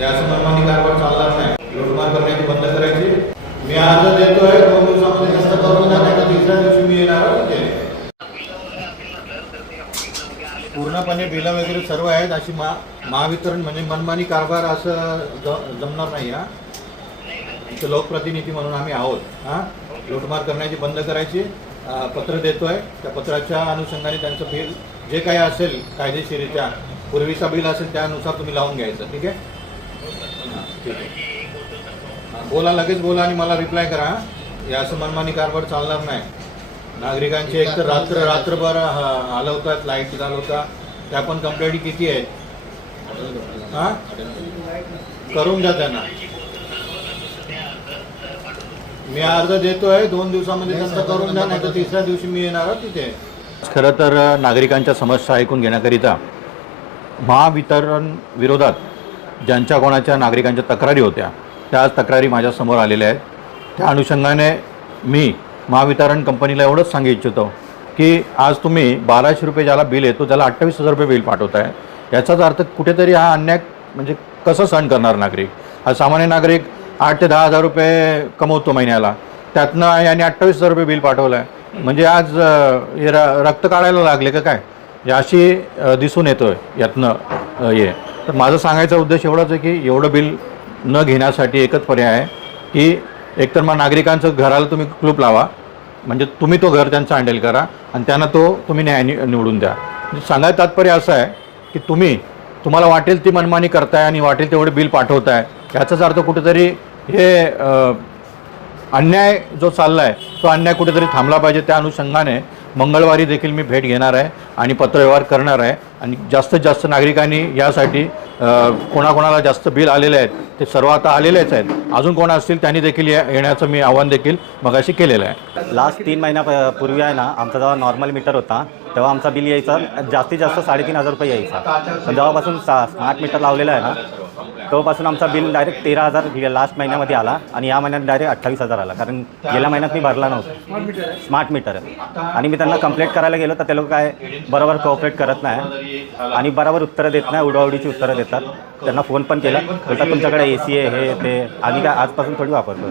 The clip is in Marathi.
या मनमानी कारभार चालणार नाही. लूटमार करण्याची बंद करायची. मी अर्ज देतोय 2 दिवसामध्ये जास्त करून द्या, नाही तर तिसऱ्या दिवशी मी येणार तिथे. पूर्णपणे बिलं वगैरे सर्व आहेत. अशी महावितरण म्हणजे मनमानी कारभार असं जमणार नाही. इथं लोकप्रतिनिधी म्हणून आम्ही आहोत. लूटमार करण्याची बंद करायची. पत्र देतोय. त्या पत्राच्या अनुषंगाने त्यांचं बिल जे काही असेल कायदेशीरित्या पूर्वीचा बिल असेल त्यानुसार तुम्ही लावून घ्यायचं. ठीक आहे. ठीक आहे. बोला, लगेच बोला आणि मला रिप्लाय करा. या असं मनमानी कारभार चालणार नाही. नागरिकांचे एक तर रात्रभर हलवतात, लाईट घालवतात. त्या पण कंप्लेंट किती आहेत? करून द्या त्यांना. मी अर्ज देतोय 2 दिवसामध्ये जास्त करून द्या, नाही तर तिसऱ्या दिवशी मी येणार तिथे. खरं तर नागरिकांच्या समस्या ऐकून घेण्याकरिता महावितरण विरोधात ज्यांच्या कोणाच्या नागरिकांच्या तक्रारी होत्या त्या तक्रारी माझ्यासमोर आलेल्या आहेत. त्या अनुषंगाने मी महावितरण कंपनीला एवढंच सांगू इच्छितो की आज तुम्ही 1200 रुपये ज्याला बिल येतो त्याला 28,000 रुपये बिल पाठवताय. याचाच अर्थ कुठेतरी हा अन्याय म्हणजे कसं सहन करणार नागरिक? हा सामान्य नागरिक 8 ते 10,000 रुपये कमवतो महिन्याला, त्यातनं याने 28,000 रुपये बिल पाठवलं आहे. म्हणजे आज हे रक्त काढायला लागले का काय? अशी दिसून येतो आहे यातनं हे. तर माझं सांगायचा उद्देश एवढाच आहे की एवढं बिल न घेण्यासाठी एकच पर्याय आहे की एकतर मग नागरिकांचं घराला तुम्ही क्लूप लावा, म्हणजे तुम्ही तो घर त्यांचा हँडल करा आणि त्यांना तुम्ही न्याय निवडून द्या. सांगायचं तात्पर्य असं आहे की तुम्हाला वाटेल ती मनमानी करताय आणि वाटेल तेवढे बिल पाठवताय. याचाच अर्थ कुठेतरी हे अन्याय जो चालला आहे तो अन्याय कुठेतरी थांबला पाहिजे. त्या अनुषंगाने मंगळवारी देखील मी भेट घेणार आहे आणि पत्रव्यवहार करणार आहे. आणि जास्तीत जास्त नागरिकांनी यासाठी कोणाकोणाला जास्त बिल आलेले आहेत ते सर्व आता आलेलेच आहेत. अजून कोण असतील त्यांनी देखील येण्याचं मी आव्हान देखील मगाशी केलेलं आहे. लास्ट 3 महिन्यापूर्वी आहे ना, आमचा जेव्हा नॉर्मल मीटर होता तेव्हा आमचा बिल यायचा जास्तीत जास्त 3,500 रुपये यायचा. पण जेव्हापासून स्मार्ट मीटर लावलेलं आहे ना तेव्हापासून आमचा बिल डायरेक्ट 13,000 लास्ट महिन्यामध्ये आला आणि या महिन्यात डायरेक्ट 28,000 आला. कारण गेल्या महिन्यात मी भरला नव्हता. स्मार्ट मीटर आणि मी त्यांना कंप्लेंट करायला गेलो तर ते लोक काय बरोबर कोऑपरेट करत नाही आणि बरोबर उत्तरं देत नाही, उडवाउडीची उत्तरं देतात. त्यांना फोन पण केला, बोलतात तुमच्याकडे AC आहे हे ते. आम्ही काय आजपासून थोडी वापरतो.